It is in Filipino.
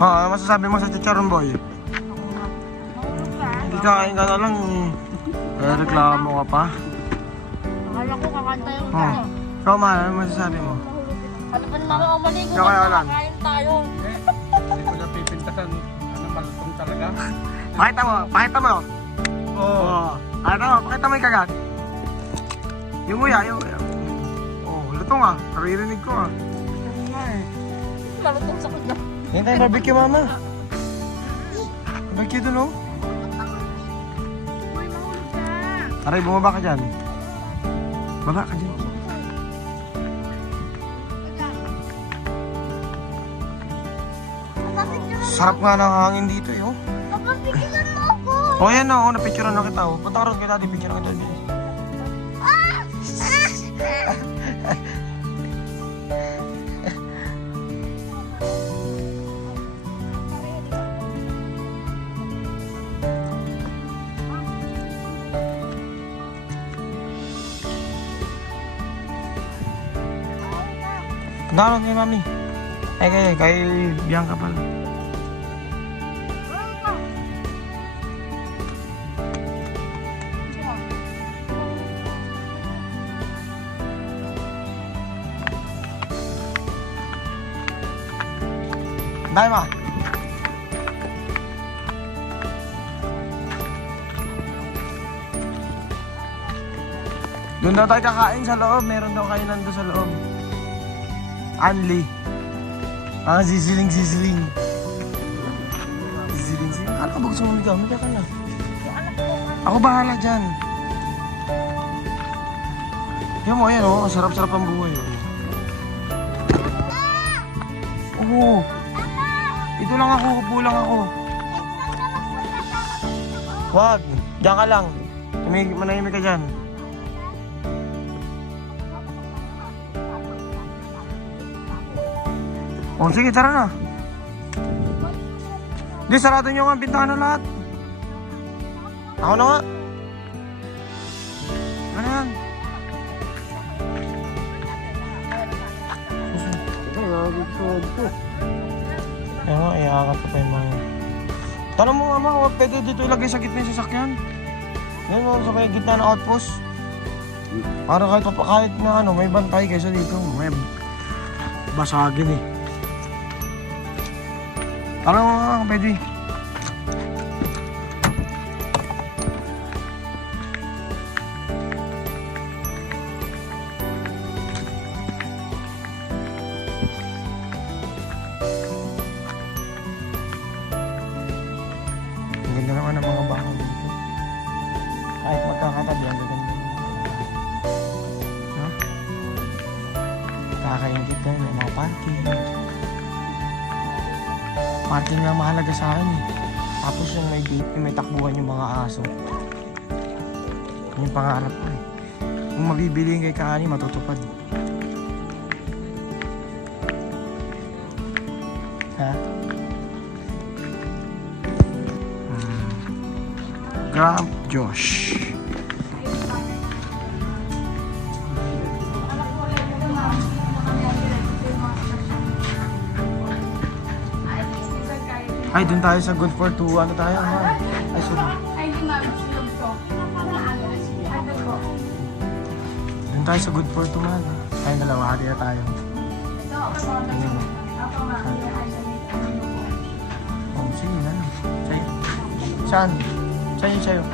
Ano masasabi mo sa chicharon boy? Hindi kakain ka na lang eh. Kaya reklamo ka pa. Akala ko kakanta yung Ikaw mahal, ano masasabi mo? Ano pa naman ako maligo Ikaw kaya na ulan? kakain tayo. Hindi ko na pipintasan. Ano malutong talaga? Pakita mo, pakita mo. Oo. Pakita mo yung kagat. Yung nguya, yung nguya. Lutong ah. Naririnig ko ah. Malutong sa kanya. Yan tayo barbecue mama. Barbecue dun oh. Uy, mahulog ka. Aray, bumaba ka dyan. Baba ka dyan. Sarap nga ng hangin dito eh oh. Kapag-pigilan mo ako. Oh yan oh, napicturean na kita oh. Punta ka rin kita, di picturean kita din. Punta ka rin kay mami. Kay Bianca pala. Dahil ma. Doon daw tayo kakain sa loob. Meron daw kainan doon sa loob. Anli. Sisiling. Sisiling. Kala ka ba gusto mo ligaw? Hindi ka na. Ako bahala dyan. Yan mo, yan o. Sarap-sarap ang buhay. Oo. Ito lang ako, kupo lang ako. Wag, diyan ka lang. Manahimik ka dyan. O sige, tara na. Hindi, sarado nyo nga ang bintana lahat. Ako na nga. Ano yan? Kaya nga, iaakat ko pa yung mga... Tanong mo mama, huwag pwede dito ilagay sa gitna yung sasakyan. Yan o, sa may gitna ng outpost. Para kahit na ano, may bantay kaysa dito. May basagin eh. Tanong mo mama, pwede. Ang ganda naman ng mga bahay dito. Kahit magkakatabi, ang gaganda. No? Kakaingit na yun, mga parking. Parking lang mahalaga sa akin eh. Tapos yung may gate, yung may takbuhan yung mga aso. Yung pangarap ko eh. Kung mabibili yung kay Kaani, matutupad. Ha? Grab Josh. Ay, dun tayo sa Good for Two. Ano tayo? Ay, sorry. Ay, di ma'am. Silog ko. Dun tayo sa Good for Two, man. Tayo dalawa, hati na tayo. Ayun mo. Oh, sige na. Sa'yo. Saan? Sa'yo.